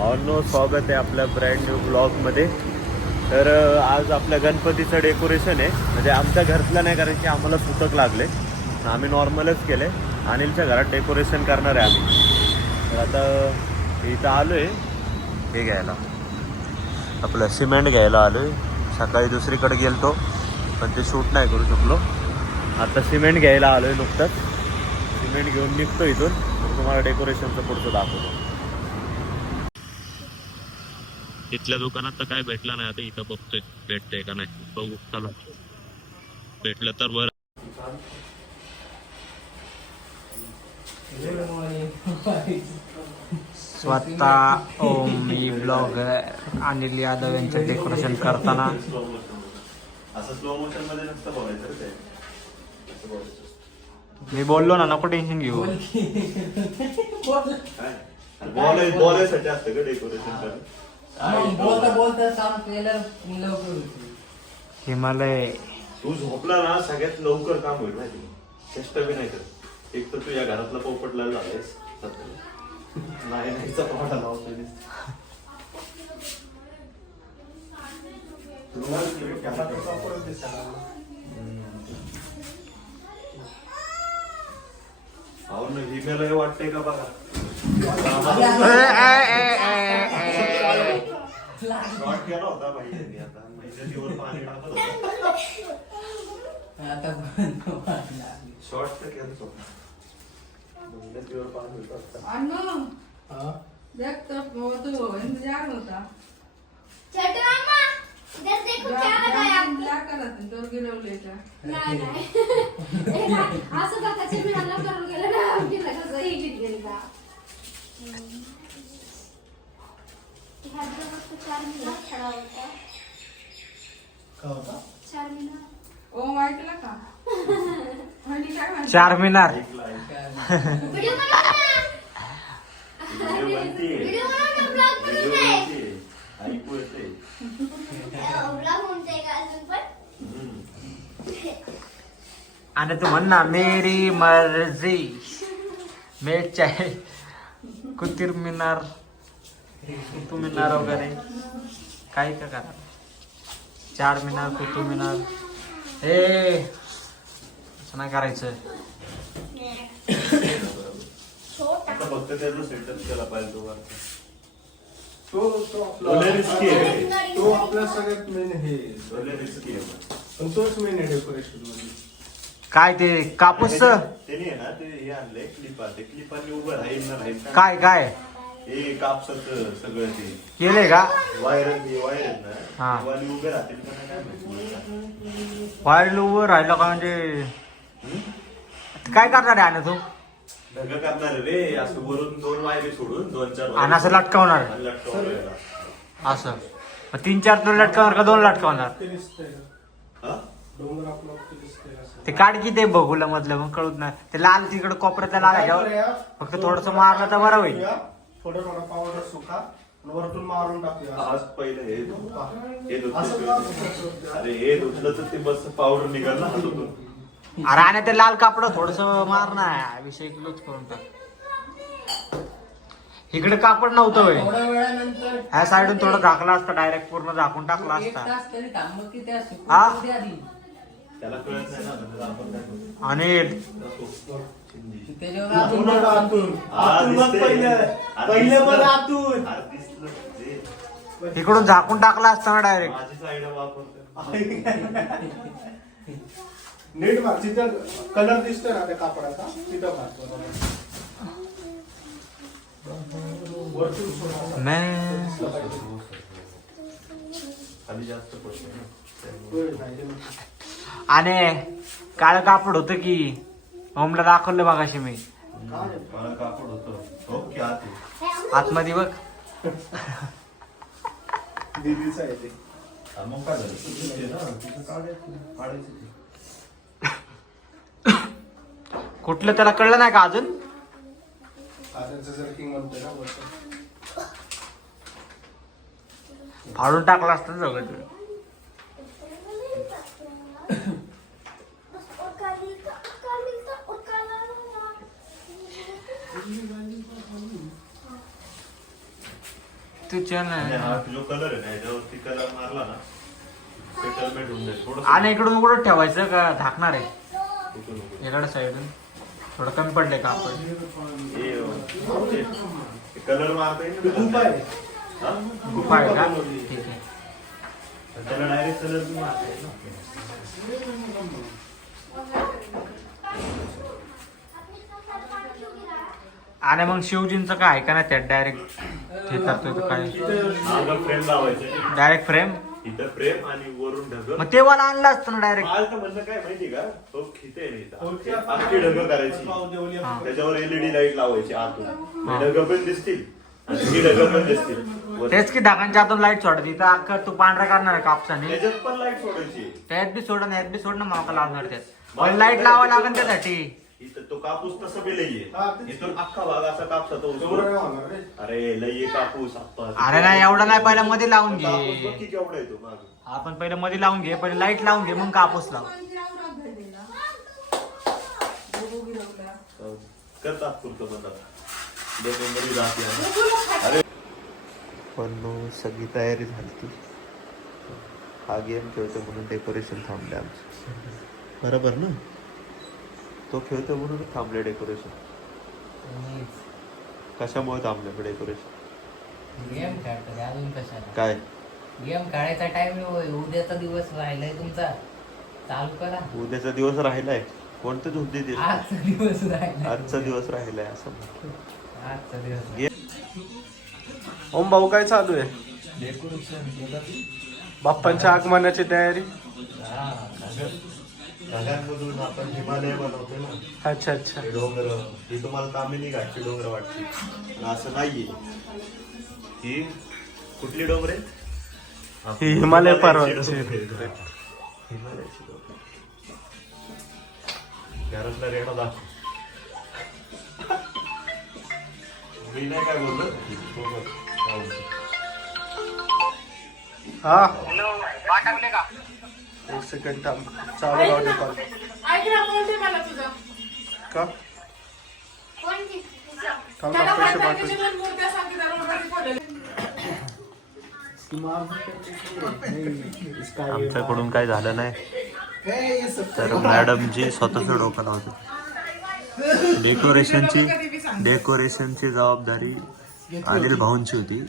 भावांनो, स्वागत आहे आपल्या ब्रँड न्यू ब्लॉगमध्ये. तर आज आपल्या गणपतीचं डेकोरेशन आहे. म्हणजे आमच्या घरातलं नाही, कारण की आम्हाला सुतक लागले. आम्ही नॉर्मलच केले. अनिलच्या घरात डेकोरेशन करणार आहे आम्ही. तर आता इथं आलो आहे हे घ्यायला, आपलं सिमेंट घ्यायला आलो आहे. सकाळी दुसरीकडे गेलतो पण ते शूट नाही करू शकलो. आता सिमेंट घ्यायला आलो आहे नुकतंच. सिमेंट घेऊन निघतो इथून, तर तुम्हाला डेकोरेशनचं पुढचं दाखवतो. तिथल्या दुकानात तर काय भेटला नाही. आता इथं बघतोय भेटतंय का नाही, बघू चला. भेटलं तर बरं. स्वतः मी ब्लॉगर अनिल यादव यांचं डेकोरेशन करताना. असं स्लो मोशन मध्ये नसतं बोलायचं ते. मी बोललो ना, नको टेन्शन घेऊ. बोलायसाठी असतं का डेकोरेशन करणं? बोलता बोलता काम केलं लवकर होते. हिमालय तू झोपला ना, सगळ्यात लवकर काम होईल माहिती. चेष्टा बी नाही करत. एक तर तू या घरातला पोपटला झालायस. नाही नाहीचा पाडा लावतोय. हिमेला वाटतंय का बघा. शॉर्ट केला होता भाई. आता मैदानीवर पाणी टाकत होता. शॉर्ट तर केलंच होता. मैदानीवर पाणी होतं. देख तो इंतजार होता. छोटे मामा इधर देखो क्या लगा है आपको? क्या करत है तो गिरवले का? नाही नाही असं का त्याचे मी हल्ला करून गेले ना, की लगेच हे घेतलेलं का. हैदराबाद को 4 महीना खड़ा होता. का होता? 4 महीना. ओ ऐकला का? आणि काय म्हणते? चार मिनार. व्हिडिओ बनव ना. व्हिडिओ बनव ना, ब्लॉग बनवते. ऐकू येते. ब्लॉग म्हणते का अजून पण? आणि तू म्हण ना, मेरी मर्जी मे चाहे कुतुब मिनार, कुतुब मिनार वगैरे काही का करा. 4 मिनार, कुतुब मिनार. असं नाही करायचं. आता फक्त त्याचं सेटअप केला पाहिजे तो वरती. तो आपला सगळ्यात मेन हे रिस्की आहे. पण तोच मेन आहे डेकोरेशन मध्ये. काय ते कापूस त्यांनी आहे ना, ते हे आणलंय क्लिपा. ते क्लिपांनी उभं राहील ना राहील का? काय काय हे कापसाचं सगळं ते केले का? वायर आहेत ना, हा. वाली उभे राहतील का नाही काय माहिती. वायर उभं राहिलं का म्हणजे काय करणार आहे? आणि तू ढग करणार रे, असं वरून 2 वायरे सोडून 2-4 आणि असं लटकवणार लटकवणार. असं 3-4 तो लटकवणार का 2 लटकवणार? ते दिसतंय का? हा? डोंगर आपलं ते दिसतंय असं. ते काढ की ते बघूला मधलं, मग कळत नाही. ते लाल तिकडे कोपऱ्यात लागायच्यावर फक्त थोडस मारलं तर बरं होईल. थोडं पावडर सुका आणि वरतून मारून टाकूया. आज पहिलं हे असं का होतं? अरे हे धुतलं तर ते बस पावडर निघाल ना हातून. अरे आणि ते लाल कापड थोडस मार ना, विषय क्लोज करून टाक. इकडे कापड नव्हतं होय. थोड्या वेळानंतर ह्या साईडून थोडं झाकला असतं, डायरेक्ट पूर्ण झाकून टाकला एक असता. तास तरी थांब की त्या हा? सुकून द्या आधी. त्याला कळत नाही ना, म्हणजे आपण काय करू. आणि त्याच्यावर आतून आपण आतून. आतून मग पहिलं बघ आतून. अरे दिसलं ते. इकडून झाकून टाकला असता ना डायरेक्ट. माझीच आयडिया वापरतो. नीट मार, जिथं कलर दिसतोय ना त्या कापडाचा तिथं मारतो. वरतून सोडा. खाली जास्त पडतो ना. आणि काळं कापड होतं की ओमला दाखवलं बघाशी मी. मला कापड होतं. ओके आत आहे. आतमध्ये बघ. दिदीचं आहे ते. हा, मग काय झालं? ते ना, तिथं काढायचं ते. कुठलं त्याला कळलं नाही का अजून? त्यांचं जर्किंग म्हणतोय ना वरचं. फाडून टाकलं असतं ना सगळं ते. ते चॅन आणि आहे. हा जो कलर आहे ना याच्यावरती कलर मारला ना सेटलमेंट होऊन जाईल थोडं. आणि इकडून उघडून ठेवायचं का झाकणार आहे नको. इकडे साईडून थोडं कमी पडलंय का आपण कलर मारता येईल ना खूप आहे हा? गुफा आहे का ठीक आहे. त्याला डायरेक्ट कलर बी मारता येईल ना. आणि मग शिवजींचं काय आहे का ना त्यात डायरेक्ट हे करतोय तो काय मागं फ्रेम लावायचे डायरेक्ट फ्रेम इथं फ्रेम आणि वरून ढग. मग ते वाला आणलं असतं ना डायरेक्ट. माझं म्हणणं काय माहिती का तो खिते नाही अख्खी ढग करायची त्याच्यावर एलईडी लाईट लावायची आतून ढग पण दिसतील आणि ही ढग पण दिसतील. तेच की ढगांच्या आतून लाईट सोडते तर अख्खा तू पांढरा करणार आहे कापसाने त्याच्यात पण लाईट सोडायची. त्यात बी सोड यात बी सोड ना मका लावणार त्यात पण लाईट लावा लागेल त्यासाठी. इथं तो कापूस तसं बी लई हा, आहे तेच. इथून अख्खा भाग असा कापसाचा एवढं उचलून. नाही होणार रे. अरे लई आहे कापूस आत्ता. अरे नाही एवढा नाही पहिला मध्ये लावून कापूस घे बघ की केवढा येतो मागं. आपण पहिले मध्ये लावून घे पहिले लाईट लावून घे मग कापूस लाव. करतात पुरतं म्हणतात दोन नंबरी जाती आहे. अरे पण सगळी तयारी झाली. हा गेम खेळतो म्हणून डेकोरेशन थांबले आमचं बरोबर ना. तो खेळतो म्हणून थांबले डेकोरेशन. कशामुळे थांबले डेकोरेशन गेम खेळतो अजून कशाला काय गेम खेळायचा टाइम उद्याचा दिवस राहिलाय तुमचा चालू करा. उद्याचा दिवस राहिलाय कोणतं झोप देतील आजचा दिवस राहिलाय आजचा दिवस राहिलाय असं म्हटलं. आजचा दिवस ओम भाऊ काय चालू आहे बाप्पांच्या आगमनाची तयारी. ढगांमधून आपण हिमालय बनवतो ना. अच्छा अच्छा हे डोंगर ही तुम्हाला तामिनी घाटची डोंगर वाटते पण असं नाहीये. ही कुठली डोंगर आहे ही हिमालय पर्वताची. हिमालयाची डोंगर. घरातला रेडा दाखव. मी नाही काय बोललो हा एक सेकंड थांब चालू लावले कॉल ऐक ना फोन दे मला तुझा. का थांब त्याला ना पैसे पाठवा, पाठव. त्याच्या दोन मूर्त्या सांग की त्या रोडवरती पडेल. आमच्याकडून काय झालं नाही तर मॅडमजी स्वतःच डोकं लावते. डेकोरेशनची जबाबदारी अनिल भाऊंची होती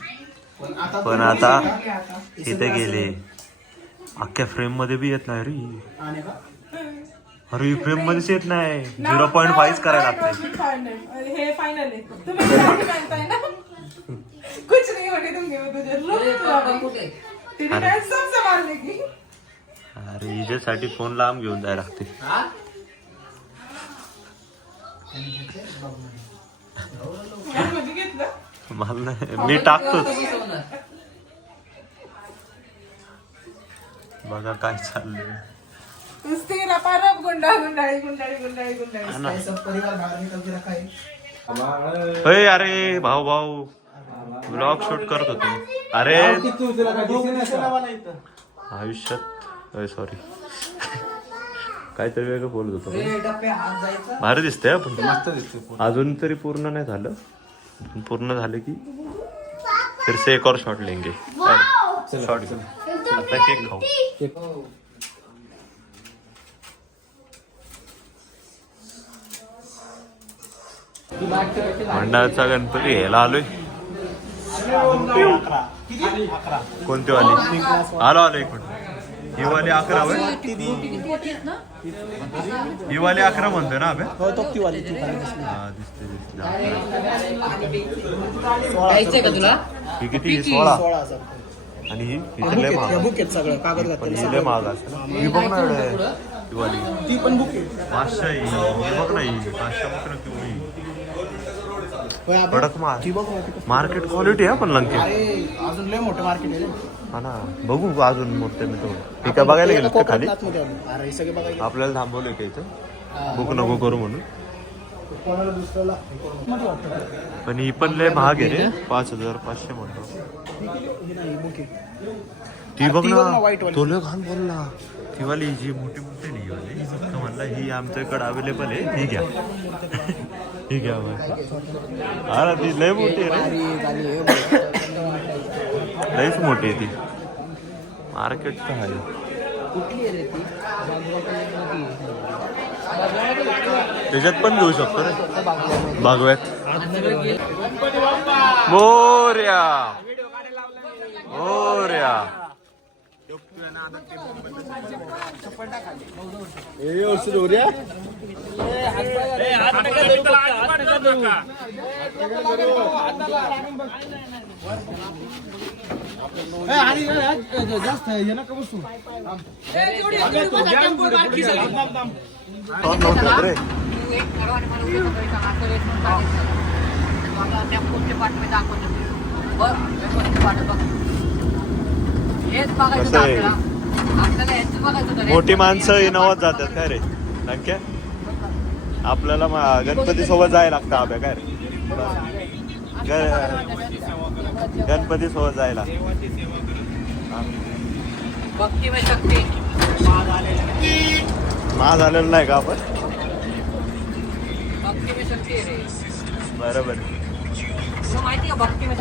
पण आता इथे गेले. अख्ख्या फ्रेम मध्ये बी येत नाही रे. अरे फ्रेम मध्येच येत नाही 0.5 करायला लागते. हे फायनल आहे तुम्ही किती म्हणताय ना कुछ नहीं होने दूंगी मैं तुझे रोज तिने काय सब संभालने की. अरे हिच्यासाठी फोन लांब घेऊन जायला लागते. मध्ये घेतलं मला नाही मी टाकतोच. बघा काय चाललंय. नुसती रपारप गुंडाळी. अरे अरे भाऊ ब्लॉग शूट करत होतो. अरे आयुष्यात सॉरी काहीतरी वेगळं बोलत होतो. भारी दिसतंय पण मस्त दिसते. अजून तरी पूर्ण नाही झालं. पूर्ण झालं की फिर से एक और शॉट लेंगे. शॉट आता केक खाऊ. मंडळाचा गणपती घ्यायला आलोय. कोणती वाली आलो एक मिनिट. ही वाली 11 होय. ही वाली 11 म्हणतोय ना अभ्या. हा दिसते का तुला ही किती 16 आणि ही तर लय महाग पण ही लय महाग असेल. ही बघ ना ही वाली ती पण बुक 500 ही बघ ना ही 500 बघ ना किंवा ही कडक मार्केट क्वालिटी आहे पण लंके. अजून लय मोठं मार्केट आहे. हा ना बघू अजून मोठे मी तो ठीक आहे बघायला गेलो का खाली. अरे सगळे बघायला आपल्याला थांबवलंय का इथं बुक नको करू म्हणून. कोणाला दुसऱ्याला पण ही पण लय महाग आहे रे 5500 म्हणतो. ती बघ ना तो लय घाण बोलला. ती वाली जी मोठी मोठी नाही वाली तो म्हणला ही आमच्याकडे अवेलेबल आहे ही घ्या. ही घ्या अरे ती लय मोठी आहे रे. लईच मोठी आहे ती. मार्केट का आहे कुठली आहे रे ती त्याच्यात पण घेऊ शकतो रे भागव्यात. मोर्या मोर्या. नव्हतं रे. एक ठरव आणि मला उद्या सकाळी सांग. असं रेट म्हणून सांगितलं. मला त्या पुढच्या पाठमध्ये दाखवतो. बघ, पुढच्या पाठ बघ. हेच बघायचं कसं होतं आहे? आपल्याला. आपल्याला हेच बघायचं होतं रे. मोठी माणसं इनोवात जातात काय रे नक्की. आपल्याला गणपती सोबत जायला लागतं अभ्या काय रे. गणपती सोबत जायला. भक्ती में शक्ती. मा झालेलं नाही का आपण. भक्ती में शक्ती आहे रे. बरोबर. तुला माहिती का भक्ती में